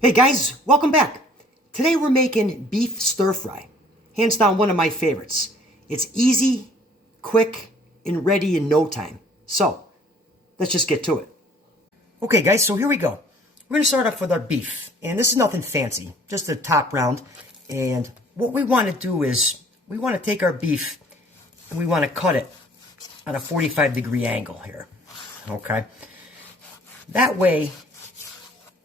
Hey guys, welcome back. Today we're making beef stir fry. Hands down one of my favorites. It's easy, quick, and ready in no time. So, let's just get to it. Okay guys, so here we go. We're going to start off with our beef. And this is nothing fancy, just a top round. And what we want to do is, we want to take our beef and we want to cut it at a 45-degree angle here. Okay? That way,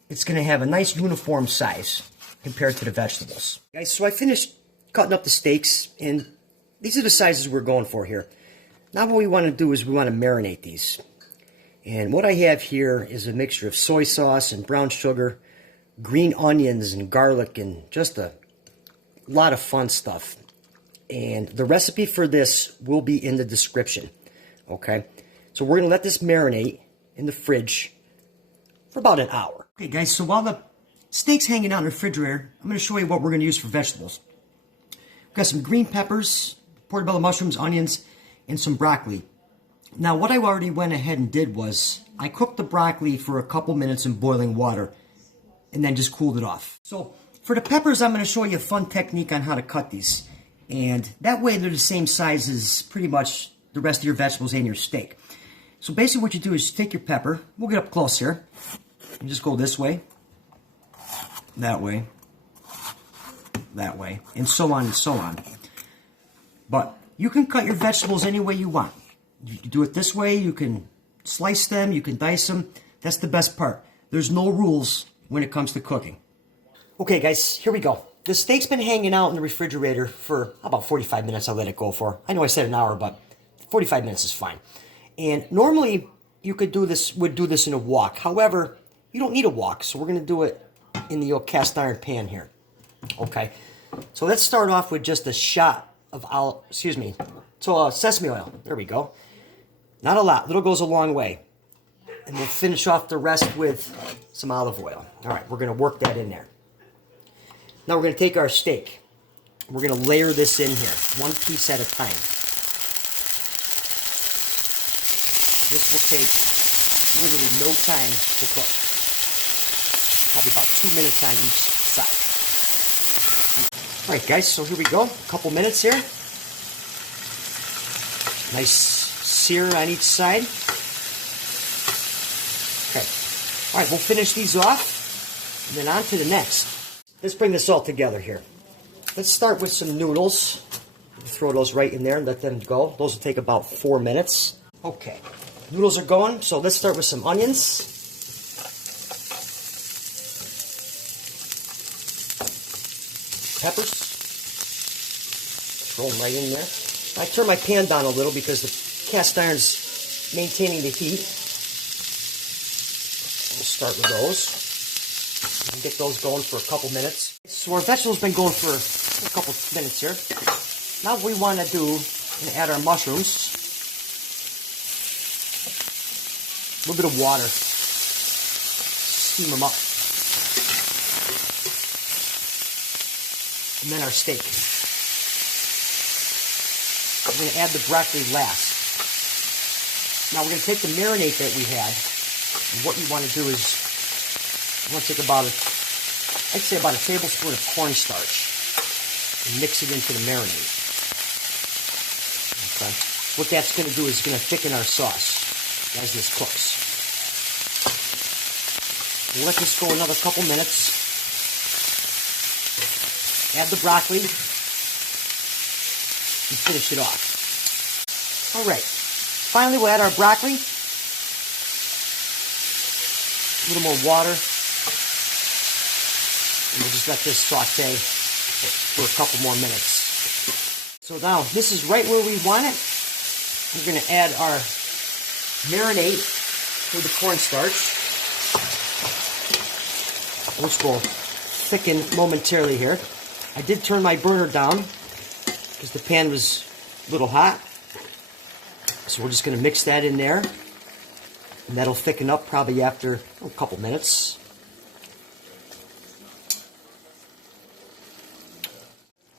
it's going to have a nice uniform size compared to the vegetables. Guys, so I finished cutting up the steaks, and these are the sizes we're going for here. Now what we want to do is we want to marinate these. And what I have here is a mixture of soy sauce and brown sugar, green onions and garlic, and just a lot of fun stuff. And the recipe for this will be in the description. Okay? So we're going to let this marinate in the fridge for about an hour. Okay guys, so while the steak's hanging out in the refrigerator, I'm going to show you what we're going to use for vegetables. We've got some green peppers, portobello mushrooms, onions, and some broccoli. Now what I already went ahead and did was, I cooked the broccoli for a couple minutes in boiling water, and then just cooled it off. So for the peppers, I'm going to show you a fun technique on how to cut these. And that way they're the same size as pretty much the rest of your vegetables and your steak. So basically what you do is take your pepper, we'll get up close here, and just go this way, that way, and so on and so on. But you can cut your vegetables any way you want. You can do it this way, you can slice them, you can dice them. That's the best part. There's no rules when it comes to cooking. Okay guys, here we go. The steak's been hanging out in the refrigerator for about 45 minutes. I'll let it go for. I know I said an hour, but 45 minutes is fine. And normally you would do this in a wok. However, you don't need a wok, so we're going to do it in the old cast iron pan here. Okay, so let's start off with just a shot of sesame oil. There we go. Not a lot. Little goes a long way. And we'll finish off the rest with some olive oil. All right, we're going to work that in there. Now we're going to take our steak. We're going to layer this in here, one piece at a time. This will take literally no time to cook. Probably about 2 minutes on each side. Alright guys, so here we go. A couple minutes here. Nice sear on each side. Okay. Alright, we'll finish these off. And then on to the next. Let's bring this all together here. Let's start with some noodles. Throw those right in there and let them go. Those will take about 4 minutes. Okay. Noodles are going, so let's start with some onions. Peppers. Throw them right in there. I turn my pan down a little because the cast iron's maintaining the heat. We'll start with those. We can get those going for a couple minutes. So our vegetables been going for a couple minutes here. Now what we want to do is add our mushrooms. A little bit of water. Steam them up. And then our steak. We're going to add the broccoli last. Now we're going to take the marinade that we had, and what you want to do is, you want to take about I'd say about a tablespoon of cornstarch, and mix it into the marinade. Okay. What that's going to do is going to thicken our sauce as this cooks. We'll let this go another couple minutes. Add the broccoli and finish it off. Alright, finally we'll add our broccoli. A little more water. And we'll just let this saute for a couple more minutes. So now, this is right where we want it. We're going to add our marinade with the cornstarch, which will thicken momentarily here. I did turn my burner down because the pan was a little hot. So we're just going to mix that in there. And that'll thicken up probably after a couple minutes.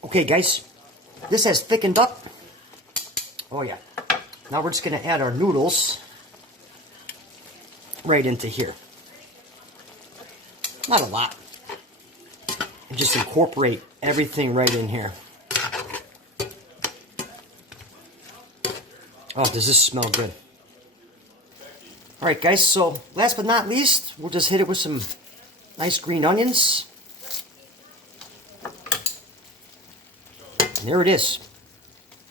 Okay guys, this has thickened up. Oh yeah. Now we're just going to add our noodles right into here. Not a lot. just incorporate everything right in here. Oh, does this smell good? Alright guys, so last but not least, we'll just hit it with some nice green onions. And there it is.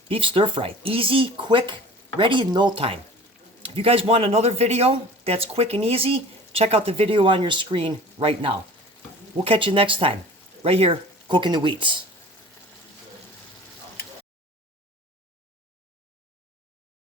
Beef stir fry. Easy, quick, ready in no time. If you guys want another video that's quick and easy, check out the video on your screen right now. We'll catch you next time, right here, Cooking the Wheats.